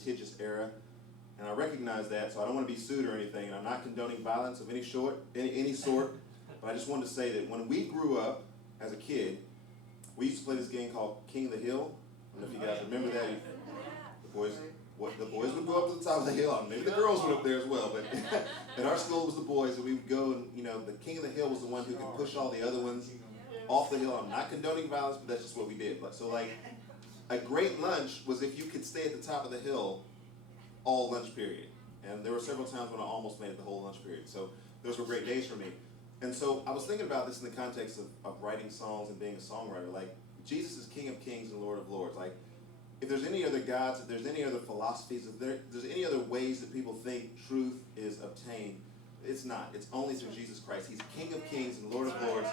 litigious era, and I recognize that, so I don't want to be sued or anything, and I'm not condoning violence of any sort, but I just wanted to say that when we grew up as a kid, we used to play this game called King of the Hill. I don't know if you guys remember that. The boys would go up to the top of the hill. Maybe the girls went up there as well, but at our school it was the boys, and we would go and, the king of the hill was the one who could push all the other ones off the hill. I'm not condoning violence, but that's just what we did. So a great lunch was if you could stay at the top of the hill all lunch period. And there were several times when I almost made it the whole lunch period. So those were great days for me. And so I was thinking about this in the context of writing songs and being a songwriter. Like, Jesus is King of Kings and Lord of Lords. Like, if there's any other gods, if there's any other philosophies, if there's any other ways that people think truth is obtained, it's not. It's only through Jesus Christ. He's King of Kings and Lord of Lords.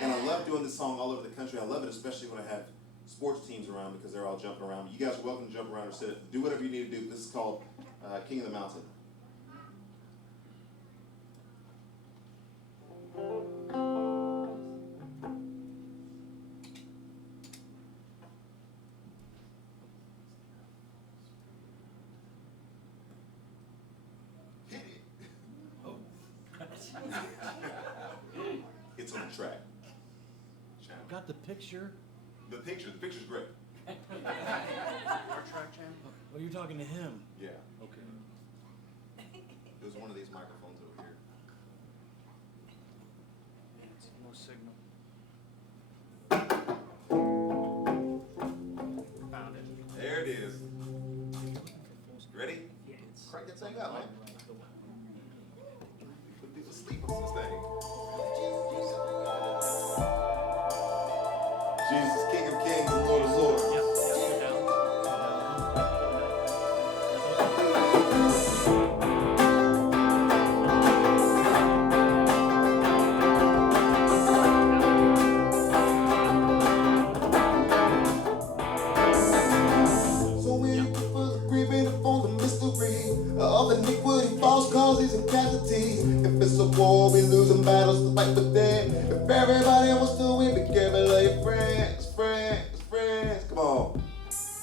And I love doing this song all over the country. I love it especially when I have sports teams around because they're all jumping around. You guys are welcome to jump around or sit. Do whatever you need to do. This is called King of the Mountain. It's on the track. I've got the picture. The picture's great. Our track jam? Oh, you're talking to him? Yeah. Okay. It was one of these microphones over here. It's no signal. Found it. There it is. Ready? Yeah. Crank that thing up, man. Put people to sleep on this thing. Jesus, King of Kings and Lord of Lords. Yep, go down. So many people are grieving upon the mystery of iniquity, false causes and casualties. If it's a war, we losing battles to fight with them. If everybody wants to win, be careful of your friends. Come on.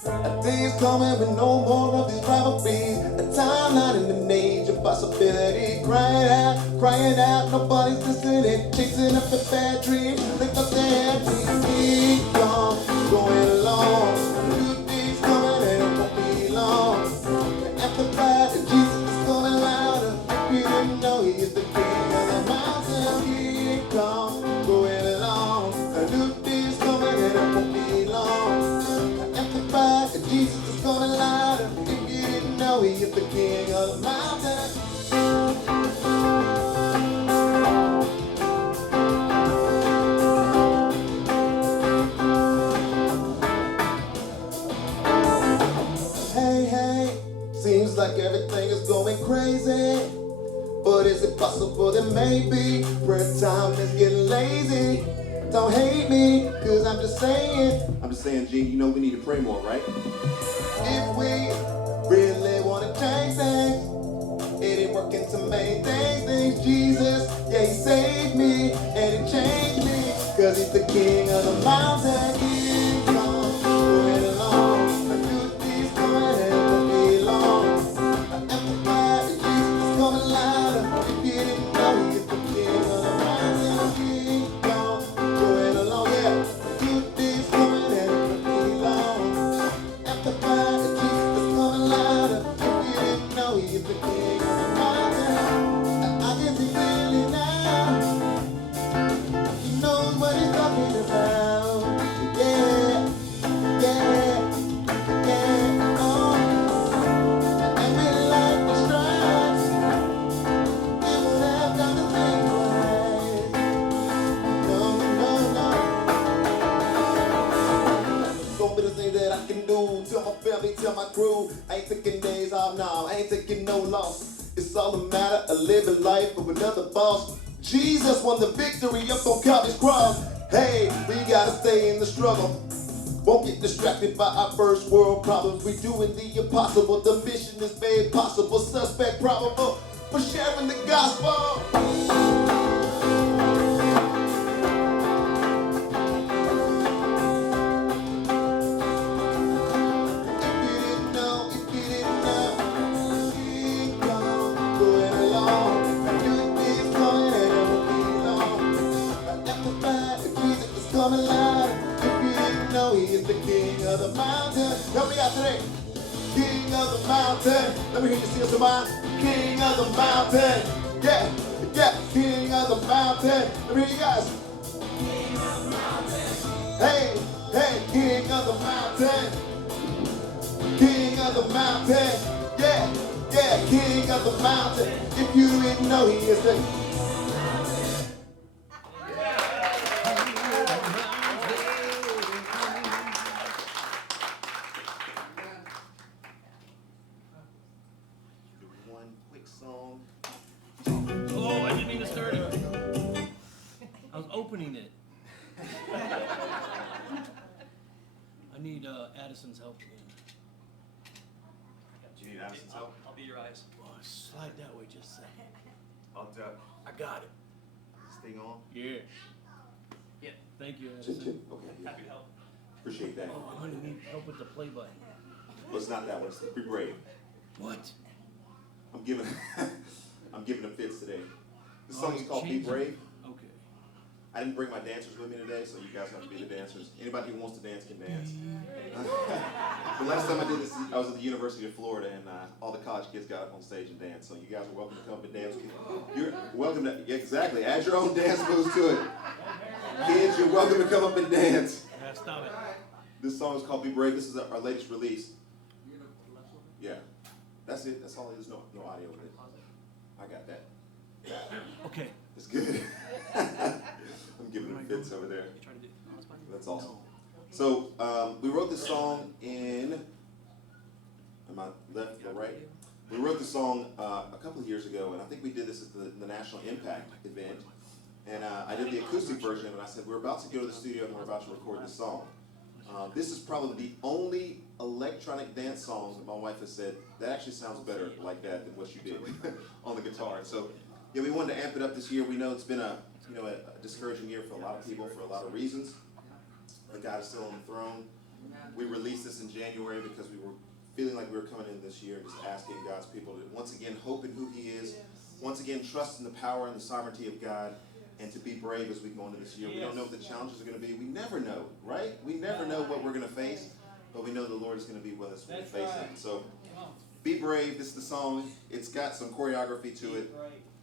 A day is coming with no more of these rivalries. A time not in the age of possibility. Crying out, nobody's listening. Chasing up the bad dreams, lift up their hands. Keep on going along. New things coming and it won't be long. Amplified, and Jesus is coming louder. If you didn't know, he is the King of the mountain. Keep on going along. A new thing's coming and it won't be long. Amplified, and Jesus is coming louder. If you didn't know, he is the King of the mountain. Hey, seems like everything is going crazy. But is it possible that maybe prayer time is getting lazy? Don't hate me, cause I'm just saying, Gene, we need to pray more, right? if we really wanna change things, it ain't working to make things Jesus, yeah, he saved me, and he changed me, cause he's the King of the mountain. Keep on going along, a new thing's coming and it won't be long. Amplified, Jesus is coming louder, if you didn't know, he's the King of the mountain. Keep on going along, yeah, a new thing's coming and it won't be long. Amplified, Jesus is coming louder, if you didn't know, he's the King of the mountain. I can see clearly now. He knows what he's talking about. Yeah, oh. And when life was strikes, it won't have time to think twice. No. So many things that I can do. Tell my family, tell my crew. I ain't taking days off now. I ain't taking no loss. It's all a matter of living life with another boss. Jesus won the victory up on Calvary's cross. Hey, we gotta stay in the struggle. Won't get distracted by our first world problems. We doing the impossible. The mission is made possible. Suspect probable for sharing the gospel. If you didn't know, mountain. Let me hear you CSMI. King of the mountain. Yeah, yeah, king of the mountain. Let me hear you guys. Hey, hey, king of the mountain. King of the mountain. Yeah, yeah, king of the mountain. If you didn't know, he is the one quick song. Oh, I didn't mean to start it. I was opening it. I need Addison's help again. Do you need Addison's help? I'll be your eyes. Oh, slide that way just a second. I'll duck. I got it. This thing on? Yeah. Yeah. Thank you, Chip, Addison. chip. Okay, yeah. Happy to help. Appreciate that. Oh, I'm gonna need help with the play button. Well, it's not that one. It's Be Brave. What? I'm giving I'm giving them fits today. This song is it's called Be changing. Brave. Okay. I didn't bring my dancers with me today, so you guys have to be the dancers. Anybody who wants to dance can dance. The last time I did this, I was at the University of Florida, and all the college kids got up on stage and danced. So you guys are welcome to come up and dance. You're welcome to, exactly, add your own dance moves to it. Kids, you're welcome to come up and dance. Yeah, stop it. This song is called Be Brave. This is our latest release. Yeah, that's it. That's all it is. No audio with it. I got that. Okay. It's good. I'm giving them fits over there. You trying to do? Oh, that's fine. That's awesome. So we wrote this song in. Am I left or right? We wrote the song a couple of years ago, and I think we did this at the National Impact event. And I did the acoustic version of it. I said, we're about to go to the studio and we're about to record this song. This is probably the only electronic dance song that my wife has said that actually sounds better like that than what you did on the guitar. So yeah, we wanted to amp it up this year. We know it's been a discouraging year for a lot of people for a lot of reasons. But God is still on the throne. We released this in January because we were feeling like we were coming in this year and just asking God's people to once again hope in who He is, once again trust in the power and the sovereignty of God, and to be brave as we go into this year. We don't know what the challenges are going to be. We never know, right? We never know what we're going to face, but we know the Lord is going to be with us when we face it. So be brave. This is the song. It's got some choreography to it,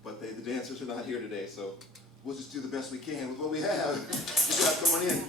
but the dancers are not here today, so we'll just do the best we can with what we have. You guys come on in.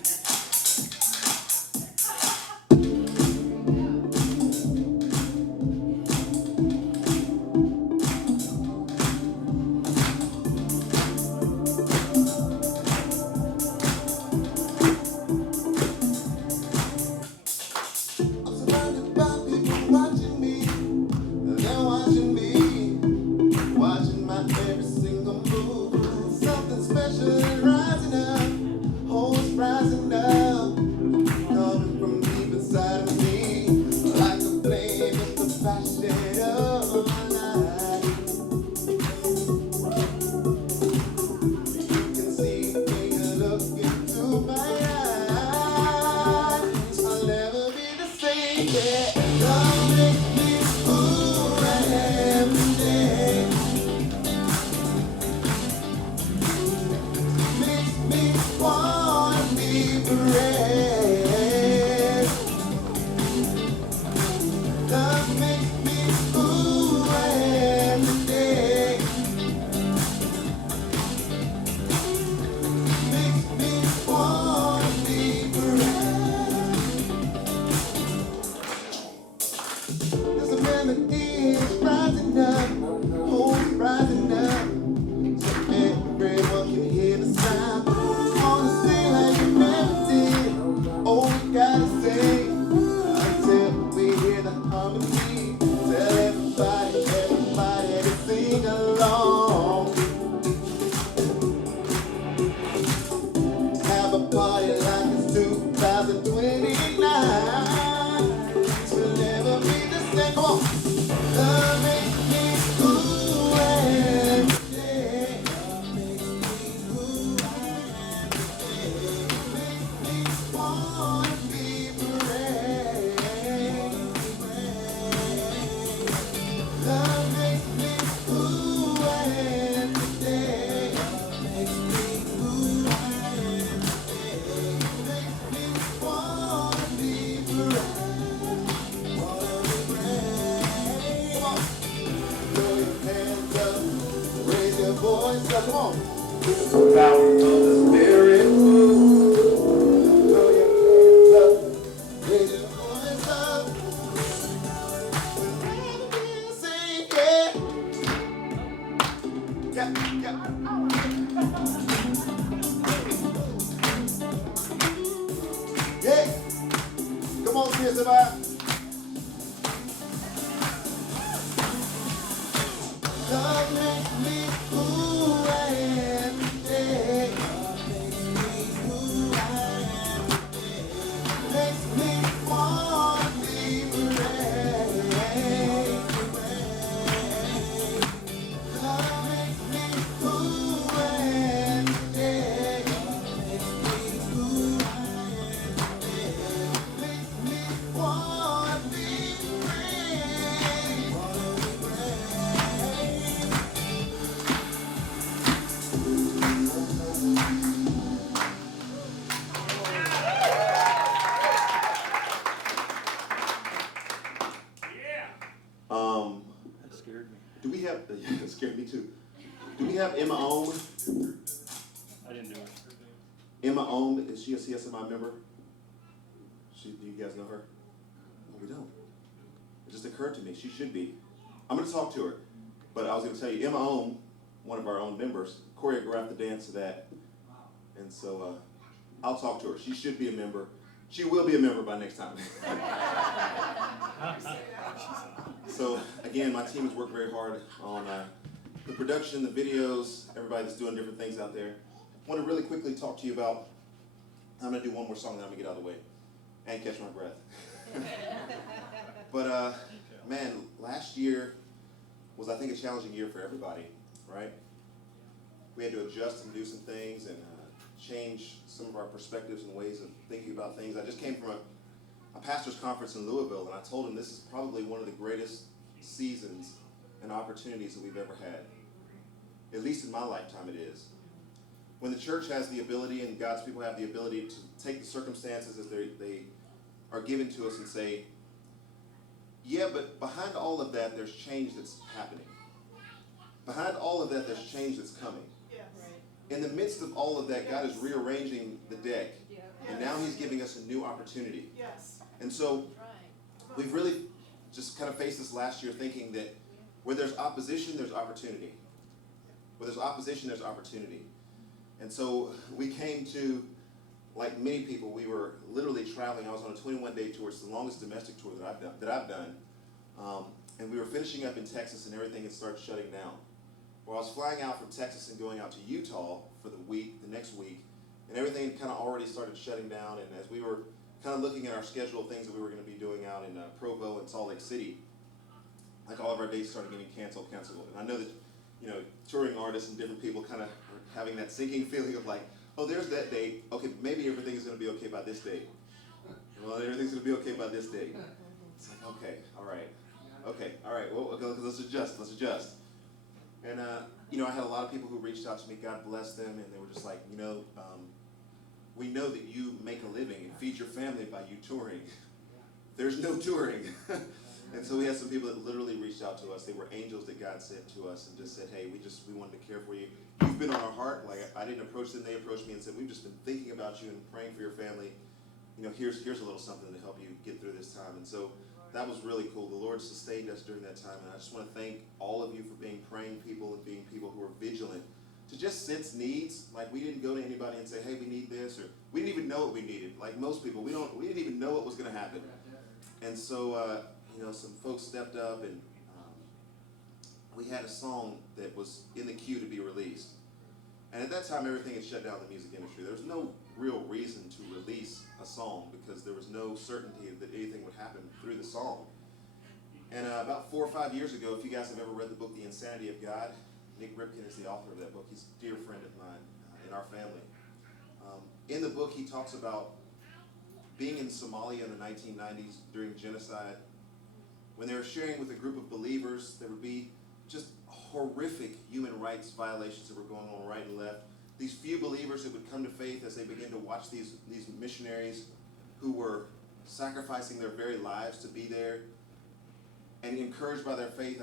Come on. come on. The power of the Spirit moves. Throw your hands up, raise your voice up. Sing, yeah. Yeah. Yeah. Come on, CSMI. Love makes me who I am today. Love makes me who I am today. Makes me want to be brave. Love makes me who I am today. Love makes me who I am today. Makes me want to be brave. Want to be brave. That scared me. Do we have, that scared me too. Do we have Emma Ohm? I didn't do it. Emma Ohm, is she a CSMI member? Do you guys know her? No, we don't. It just occurred to me, she should be. I'm gonna talk to her, but I was gonna tell you, Emma Ohm, one of our own members, choreographed the dance to that. And so, I'll talk to her. She should be a member. She will be a member by next time. So, again, my team has worked very hard on the production, the videos, everybody that's doing different things out there. I want to really quickly talk to you about, I'm going to do one more song, then I'm going to get out of the way and catch my breath. But, man, last year was, I think, a challenging year for everybody, right? We had to adjust and do some things and change some of our perspectives and ways of thinking about things. I just came from a pastor's conference in Louisville, and I told him this is probably one of the greatest seasons and opportunities that we've ever had. At least in my lifetime it is. When the church has the ability and God's people have the ability to take the circumstances as they are given to us and say, yeah, but behind all of that, there's change that's happening. Behind all of that, there's change that's coming. In the midst of all of that, God is rearranging the deck, and now He's giving us a new opportunity. And so we've really just kind of faced this last year thinking that where there's opposition, there's opportunity. Where there's opposition, there's opportunity. And so we came to, like many people, we were literally traveling. I was on a 21-day tour. It's the longest domestic tour that I've done. And we were finishing up in Texas, and everything had started shutting down. Well, I was flying out from Texas and going out to Utah for the next week, and everything kind of already started shutting down. And as we were kind of looking at our schedule of things that we were going to be doing out in Provo and Salt Lake City, like all of our dates started getting canceled. And I know that, you know, touring artists and different people kind of are having that sinking feeling of like, oh, there's that date. Okay, maybe everything is going to be okay by this date. Well, everything's going to be okay by this date. It's like, okay, all right. Well, let's adjust. And, you know, I had a lot of people who reached out to me, God bless them, and they were just like, you know, we know that you make a living and feed your family by you touring. There's no touring. And so we had some people that literally reached out to us. They were angels that God sent to us and just said, hey, we wanted to care for you. You've been on our heart. Like, I didn't approach them. They approached me and said, we've just been thinking about you and praying for your family. You know, here's a little something to help you get through this time. And so that was really cool. The Lord sustained us during that time, and I just want to thank all of you for being praying people and being people who are vigilant to just sense needs. Like, we didn't go to anybody and say, hey, we need this, or we didn't even know what we needed. Like most people, we didn't even know what was going to happen. And so, you know, some folks stepped up, and we had a song that was in the queue to be released. And at that time, everything had shut down in the music industry. There was no real reason to release a song because there was no certainty that anything would happen through the song. And about 4 or 5 years ago, if you guys have ever read the book, The Insanity of God, Nick Ripken is the author of that book. He's a dear friend of mine in our family. In the book, he talks about being in Somalia in the 1990s during genocide. When they were sharing with a group of believers, there would be just horrific human rights violations that were going on right and left. These few believers that would come to faith as they began to watch these missionaries who were sacrificing their very lives to be there, and encouraged by their faith.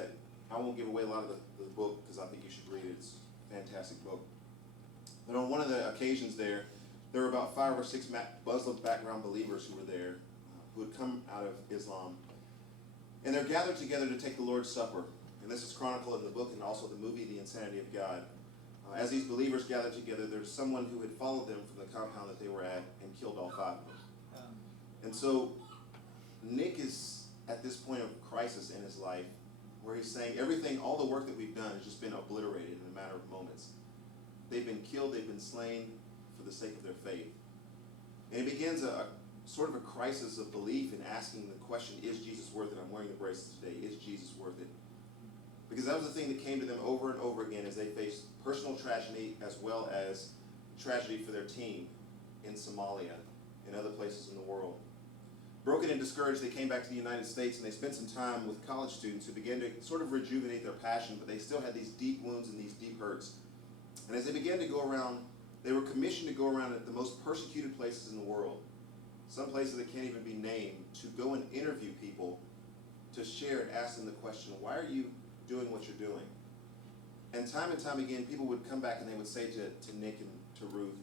I won't give away a lot of the book because I think you should read it. It's fantastic book. But on one of the occasions there were about 5 or 6 Muslim background believers who were there, who had come out of Islam. And they're gathered together to take the Lord's Supper. And this is chronicled in the book and also the movie, The Insanity of God. As these believers gathered together, there's someone who had followed them from the compound that they were at and killed all 5 of them. And so Nick is at this point of crisis in his life where he's saying everything, all the work that we've done has just been obliterated in a matter of moments. They've been killed, they've been slain for the sake of their faith. And it begins a sort of a crisis of belief in asking the question, is Jesus worth it? I'm wearing the braces today. Is Jesus worth it? Because that was the thing that came to them over and over again as they faced personal tragedy as well as tragedy for their team in Somalia and other places in the world. Broken and discouraged, they came back to the United States and they spent some time with college students who began to sort of rejuvenate their passion, but they still had these deep wounds and these deep hurts. And as they began to go around, they were commissioned to go around at the most persecuted places in the world, some places that can't even be named, to go and interview people, to share and ask them the question, why are you doing what you're doing? And time again, people would come back and they would say to Nick and to Ruth,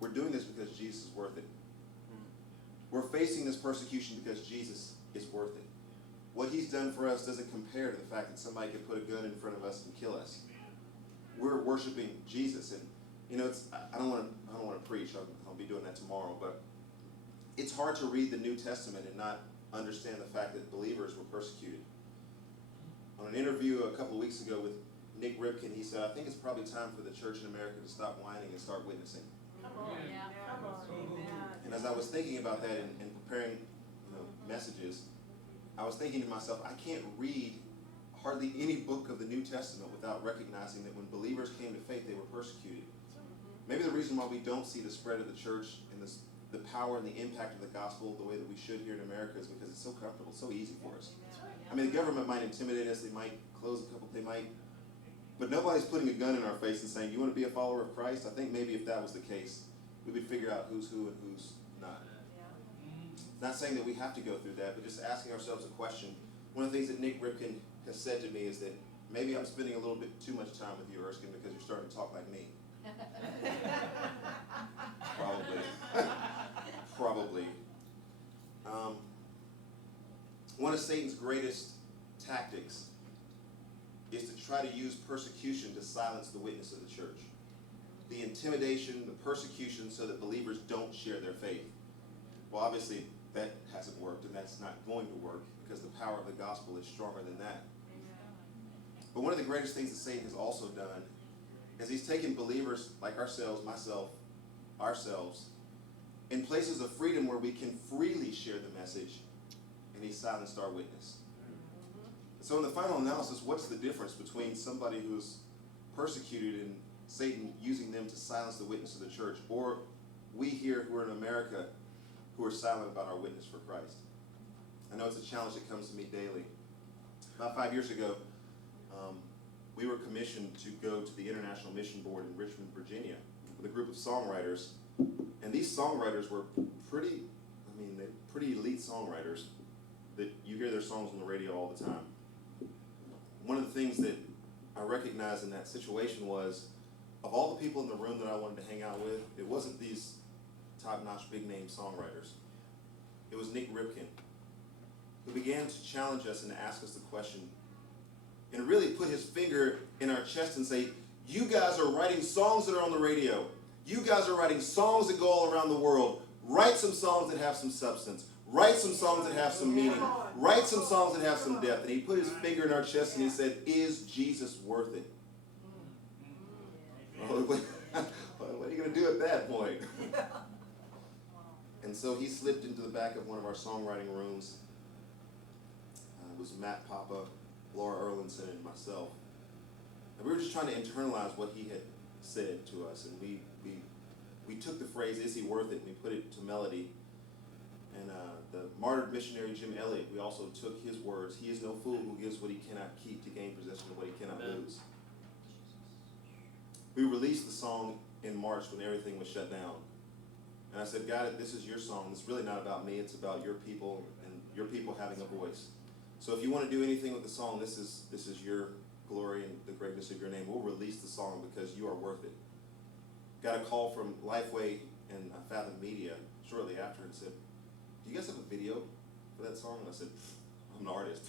we're doing this because Jesus is worth it. We're facing this persecution because Jesus is worth it. What he's done for us doesn't compare to the fact that somebody could put a gun in front of us and kill us. We're worshiping Jesus, and you know, I don't want to preach. I'll be doing that tomorrow, but it's hard to read the New Testament and not understand the fact that believers were persecuted. On an interview a couple of weeks ago with Nick Ripken, he said, I think it's probably time for the church in America to stop whining and start witnessing. Come on. Yeah. Come on. Amen. And as I was thinking about that and preparing messages, I was thinking to myself, I can't read hardly any book of the New Testament without recognizing that when believers came to faith, they were persecuted. Maybe the reason why we don't see the spread of the church and the power and the impact of the gospel the way that we should here in America is because it's so comfortable, so easy for us. I mean, the government might intimidate us, they might close but nobody's putting a gun in our face and saying, you want to be a follower of Christ? I think maybe if that was the case, we would figure out who's who and who's not. Not saying that we have to go through that, but just asking ourselves a question. One of the things that Nick Ripken has said to me is that maybe I'm spending a little bit too much time with you, Erskin, because you're starting to talk like me. Probably. One of Satan's greatest tactics is to try to use persecution to silence the witness of the church. The intimidation, the persecution, so that believers don't share their faith. Well, obviously, that hasn't worked, and that's not going to work, because the power of the gospel is stronger than that. But one of the greatest things that Satan has also done is he's taken believers like ourselves, ourselves, in places of freedom where we can freely share the message, and he silenced our witness. So in the final analysis, what's the difference between somebody who's persecuted and Satan using them to silence the witness of the church, or we here who are in America who are silent about our witness for Christ? I know it's a challenge that comes to me daily. About 5 years ago, we were commissioned to go to the International Mission Board in Richmond, Virginia, with a group of songwriters. And these songwriters were pretty elite songwriters that you hear their songs on the radio all the time. One of the things that I recognized in that situation was, of all the people in the room that I wanted to hang out with, it wasn't these top-notch, big-name songwriters. It was Nick Ripken, who began to challenge us and to ask us the question, and really put his finger in our chest and say, you guys are writing songs that are on the radio. You guys are writing songs that go all around the world. Write some songs that have some substance. Write some songs that have some meaning. Write some songs that have some depth. And he put his finger in our chest and he said, is Jesus worth it? Well, what are you going to do at that point? And so he slipped into the back of one of our songwriting rooms. It was Matt Papa, Laura Erlinson, and myself. And we were just trying to internalize what he had said to us. And we took the phrase, is he worth it, and we put it to melody. And the martyred missionary Jim Elliot, we also took his words, he is no fool who gives what he cannot keep to gain possession of what he cannot lose. We released the song in March when everything was shut down. And I said, God, this is your song. It's really not about me. It's about your people and your people having a voice. So if you want to do anything with the song, this is your glory and the greatness of your name. We'll release the song because you are worth it. Got a call from Lifeway and Fathom Media shortly after and said, do you guys have a video for that song? And I said, I'm an artist.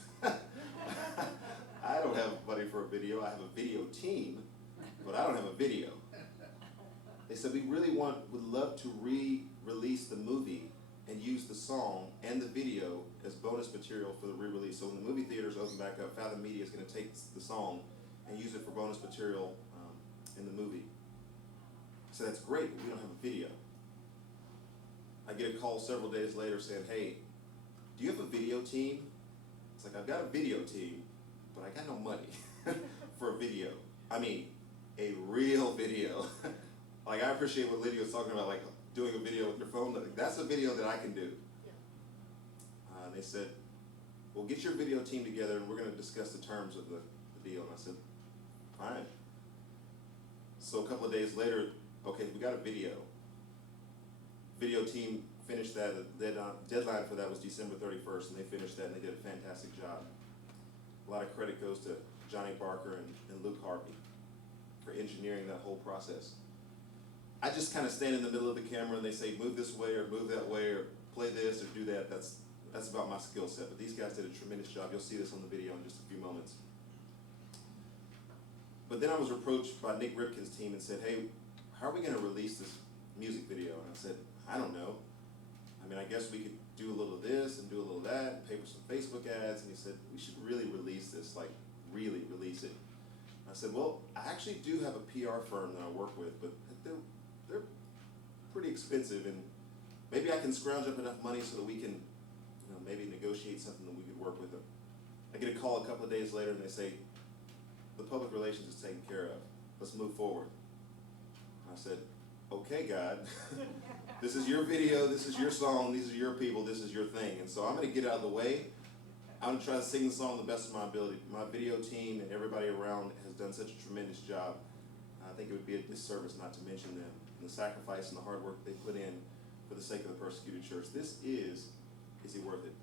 I don't have money for a video. I have a video team, but I don't have a video. They said, we really would love to re-release the movie and use the song and the video as bonus material for the re-release. So when the movie theaters open back up, Fathom Media is going to take the song and use it for bonus material in the movie. So that's great, but we don't have a video. I get a call several days later saying, hey, do you have a video team? It's like, I've got a video team, but I got no money for a video. I mean, a real video. Like, I appreciate what Lydia was talking about, like doing a video with your phone. Like, that's a video that I can do. Yeah. And they said, well, get your video team together and we're going to discuss the terms of the deal. And I said, fine. So a couple of days later, okay, we got a video. Video team finished that. The deadline for that was December 31st, and they finished that, and they did a fantastic job. A lot of credit goes to Johnny Barker and Luke Harvey for engineering that whole process. I just kind of stand in the middle of the camera, and they say, move this way, or move that way, or play this, or do that. That's about my skill set, but these guys did a tremendous job. You'll see this on the video in just a few moments. But then I was approached by Nick Ripkin's team and said, hey, how are we going to release this music video? And I said, I don't know. I mean, I guess we could do a little of this and do a little of that and pay for some Facebook ads. And he said, we should really release this, like really release it. And I said, well, I actually do have a PR firm that I work with, but they're pretty expensive, and maybe I can scrounge up enough money so that we can, maybe negotiate something that we could work with them. I get a call a couple of days later and they say, the public relations is taken care of. Let's move forward. I said, okay, God, this is your video, this is your song, these are your people, this is your thing. And so I'm going to get out of the way. I'm going to try to sing the song to the best of my ability. My video team and everybody around has done such a tremendous job. I think it would be a disservice not to mention them and the sacrifice and the hard work they put in for the sake of the persecuted church. Is he worth it?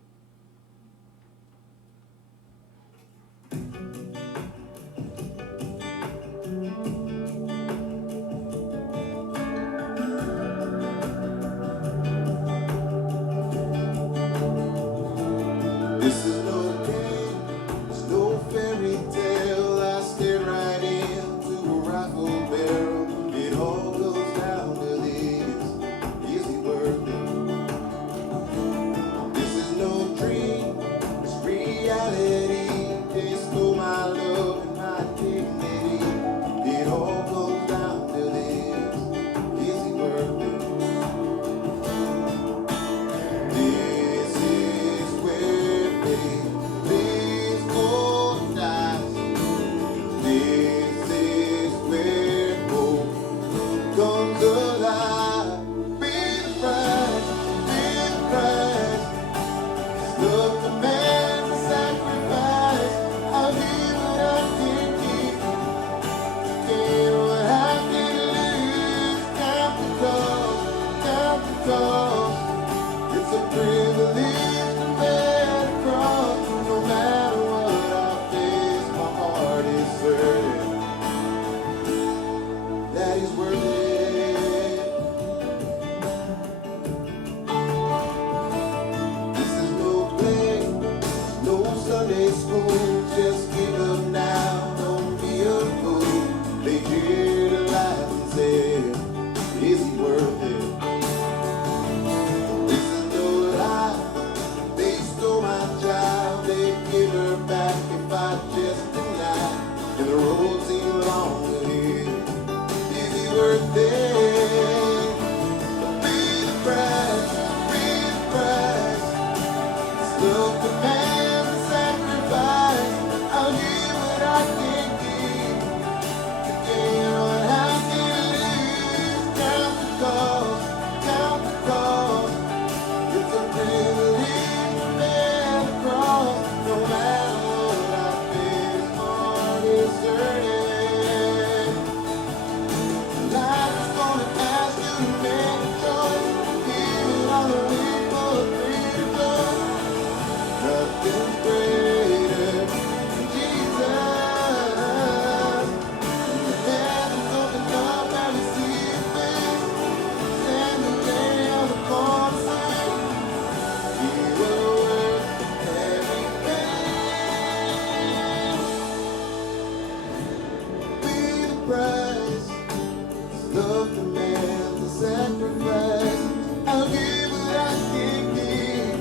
This is no game, it's no fairy tale. I stared right into a rifle barrel. It all goes down to this. Is he worth it? This is no give what I can't give.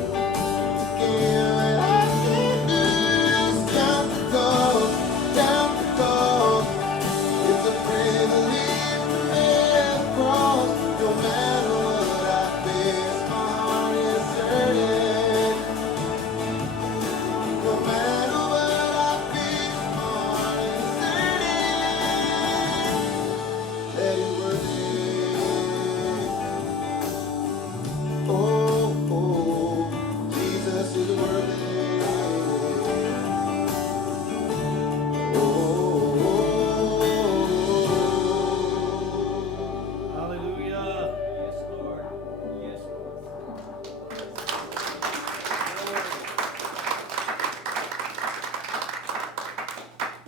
Give what I can't do. It's time to go, time to go. It's a privilege to bear the cross. No matter what I face, my heart is hurting. No matter what I face, my heart is hurting. That is worth it. Oh, oh, Jesus is worth it. Hallelujah. Yes, Lord. Yes, Lord.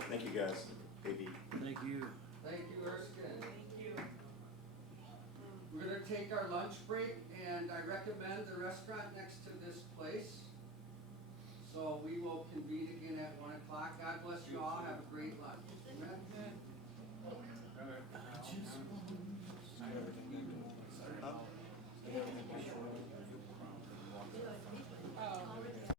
Thank you guys. AB. Thank you. Thank you, Erskin. Thank you. We're gonna take our lunch break, and I recommend the restaurant next to this place. So we will convene again at 1 o'clock. God bless you all. Have a great lunch. Amen. Choose